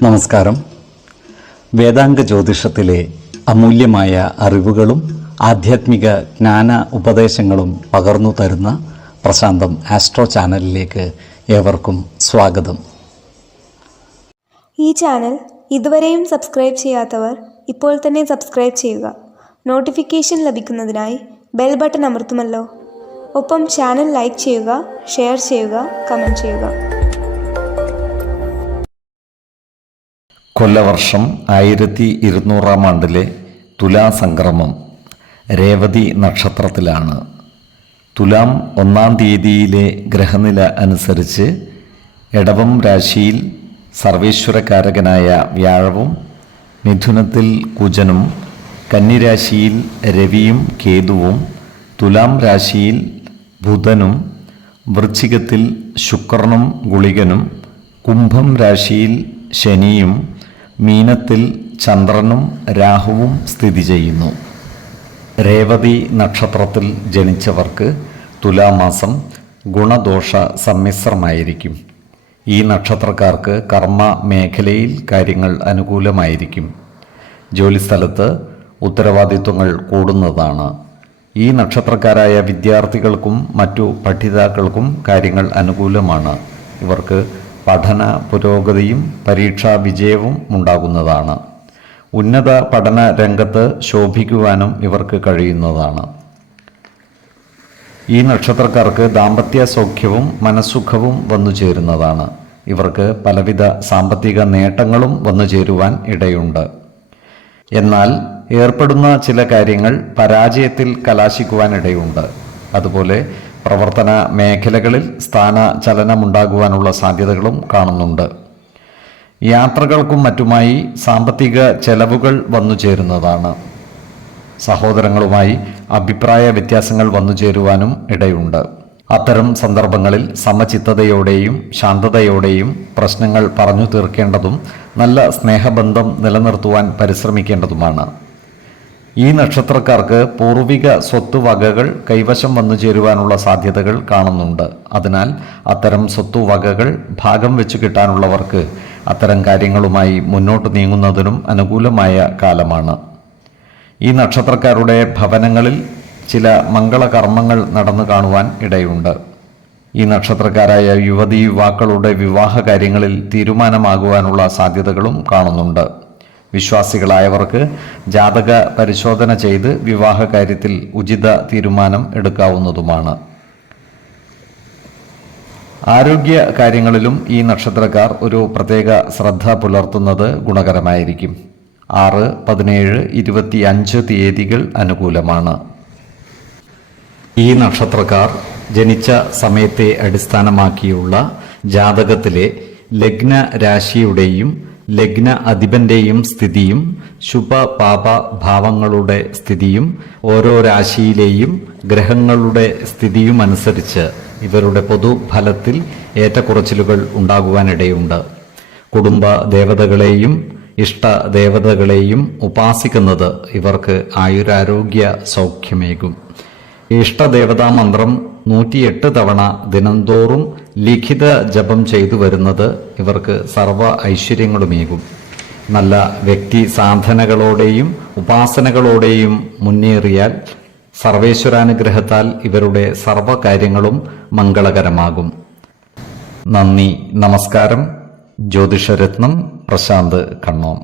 നമസ്കാരം. വേദാംഗ ജ്യോതിഷത്തിലെ അമൂല്യമായ അറിവുകളും ആധ്യാത്മിക ജ്ഞാന ഉപദേശങ്ങളും പകർന്നു തരുന്ന പ്രശാന്തം ആസ്ട്രോ ചാനലിലേക്ക് ഏവർക്കും സ്വാഗതം. ഈ ചാനൽ ഇതുവരെയും സബ്സ്ക്രൈബ് ചെയ്യാത്തവർ ഇപ്പോൾ തന്നെ സബ്സ്ക്രൈബ് ചെയ്യുക. നോട്ടിഫിക്കേഷൻ ലഭിക്കുന്നതിനായി ബെൽ ബട്ടൺ അമർത്തുമല്ലോ. ഒപ്പം ചാനൽ ലൈക്ക് ചെയ്യുക, ഷെയർ ചെയ്യുക, കമൻറ്റ് ചെയ്യുക. കൊല്ലവർഷം 1200 ആണ്ടിലെ തുലാസംക്രമം രേവതി നക്ഷത്രത്തിലാണ്. തുലാം 1-ാം തീയതിയിലെ ഗ്രഹനില അനുസരിച്ച് എടവം രാശിയിൽ സർവേശ്വരകാരകനായ വ്യാഴവും, മിഥുനത്തിൽ കുജനും, കന്നിരാശിയിൽ രവിയും കേതുവും, തുലാം രാശിയിൽ ബുധനും, വൃശ്ചികത്തിൽ ശുക്രനും ഗുളികനും, കുംഭം രാശിയിൽ ശനിയും, മീനത്തിൽ ചന്ദ്രനും രാഹുവും സ്ഥിതി ചെയ്യുന്നു. രേവതി നക്ഷത്രത്തിൽ ജനിച്ചവർക്ക് തുലാമാസം ഗുണദോഷ സമ്മിശ്രമായിരിക്കും. ഈ നക്ഷത്രക്കാർക്ക് കർമ്മ മേഖലയിൽ കാര്യങ്ങൾ അനുകൂലമായിരിക്കും. ജോലിസ്ഥലത്ത് ഉത്തരവാദിത്വങ്ങൾ കൂടുന്നതാണ്. ഈ നക്ഷത്രക്കാരായ വിദ്യാർത്ഥികൾക്കും മറ്റു പഠിതാക്കൾക്കും കാര്യങ്ങൾ അനുകൂലമാണ്. ഇവർക്ക് പഠന പുരോഗതിയും പരീക്ഷാ വിജയവും ഉണ്ടാകുന്നതാണ്. ഉന്നത പഠന രംഗത്ത് ശോഭിക്കുവാനും ഇവർക്ക് കഴിയുന്നതാണ്. ഈ നക്ഷത്രക്കാർക്ക് ദാമ്പത്യ സൗഖ്യവും മനസ്സുഖവും വന്നു ചേരുന്നതാണ്. ഇവർക്ക് പലവിധ സാമ്പത്തിക നേട്ടങ്ങളും വന്നു ചേരുവാൻ ഇടയുണ്ട്. എന്നാൽ ഏർപ്പെടുന്ന ചില കാര്യങ്ങൾ പരാജയത്തിൽ കലാശിക്കുവാനിടയുണ്ട്. അതുപോലെ പ്രവർത്തന മേഖലകളിൽ സ്ഥാനചലനമുണ്ടാകുവാനുള്ള സാധ്യതകളും കാണുന്നുണ്ട്. യാത്രകൾക്കും മറ്റുമായി സാമ്പത്തിക ചെലവുകൾ വന്നു ചേരുന്നതാണ്. സഹോദരങ്ങളുമായി അഭിപ്രായ വ്യത്യാസങ്ങൾ വന്നു ചേരുവാനും ഇടയുണ്ട്. അത്തരം സന്ദർഭങ്ങളിൽ സമചിത്തതയോടെയും ശാന്തതയോടെയും പ്രശ്നങ്ങൾ പറഞ്ഞു തീർക്കേണ്ടതും നല്ല സ്നേഹബന്ധം നിലനിർത്തുവാൻ പരിശ്രമിക്കേണ്ടതുമാണ്. ഈ നക്ഷത്രക്കാർക്ക് പൂർവിക സ്വത്തുവകകൾ കൈവശം വന്നു ചേരുവാനുള്ള സാധ്യതകൾ കാണുന്നുണ്ട്. അതിനാൽ അത്തരം സ്വത്തുവകകൾ ഭാഗം വെച്ചു കിട്ടാനുള്ളവർക്ക് അത്തരം കാര്യങ്ങളുമായി മുന്നോട്ട് നീങ്ങുന്നതിനും അനുകൂലമായ കാലമാണ്. ഈ നക്ഷത്രക്കാരുടെ ഭവനങ്ങളിൽ ചില മംഗളകർമ്മങ്ങൾ നടന്നു കാണുവാൻ ഇടയുണ്ട്. ഈ നക്ഷത്രക്കാരായ യുവതീ യുവാക്കളുടെ വിവാഹ കാര്യങ്ങളിൽ തീരുമാനമാകുവാനുള്ള സാധ്യതകളും കാണുന്നുണ്ട്. വിശ്വാസികളായവർക്ക് ജാതക പരിശോധന ചെയ്ത് വിവാഹ കാര്യത്തിൽ ഉചിത തീരുമാനം എടുക്കാവുന്നതുമാണ്. ആരോഗ്യ കാര്യങ്ങളിലും ഈ നക്ഷത്രക്കാർ ഒരു പ്രത്യേക ശ്രദ്ധ പുലർത്തുന്നത് ഗുണകരമായിരിക്കും. 6, 17, 25 തീയതികൾ അനുകൂലമാണ്. ഈ നക്ഷത്രക്കാർ ജനിച്ച സമയത്തെ അടിസ്ഥാനമാക്കിയുള്ള ജാതകത്തിലെ ലഗ്ന രാശിയുടെയും ലഗ്ന അധിപന്റെയും സ്ഥിതിയും ശുഭപാപ ഭാവങ്ങളുടെ സ്ഥിതിയും ഓരോ രാശിയിലെയും ഗ്രഹങ്ങളുടെ സ്ഥിതിയും അനുസരിച്ച് ഇവരുടെ പൊതുഫലത്തിൽ ഏറ്റക്കുറച്ചിലുകൾ ഉണ്ടാകുവാനിടയുണ്ട്. കുടുംബ ദേവതകളെയും ഇഷ്ടദേവതകളെയും ഉപാസിക്കുന്നത് ഇവർക്ക് ആയുരാരോഗ്യ സൗഖ്യമേകും. ഇഷ്ടദേവതാ മന്ത്രം 108 തവണ ദിനംതോറും ലിഖിത ജപം ചെയ്തു വരുന്നത് ഇവർക്ക് സർവ ഐശ്വര്യങ്ങളുമേകും. നല്ല വ്യക്തി സാധനകളോടെയും ഉപാസനകളോടെയും മുന്നേറിയാൽ സർവേശ്വരാനുഗ്രഹത്താൽ ഇവരുടെ സർവകാര്യങ്ങളും മംഗളകരമാകും. നന്ദി, നമസ്കാരം. ജ്യോതിഷരത്നം പ്രശാന്ത് കണ്ണോം.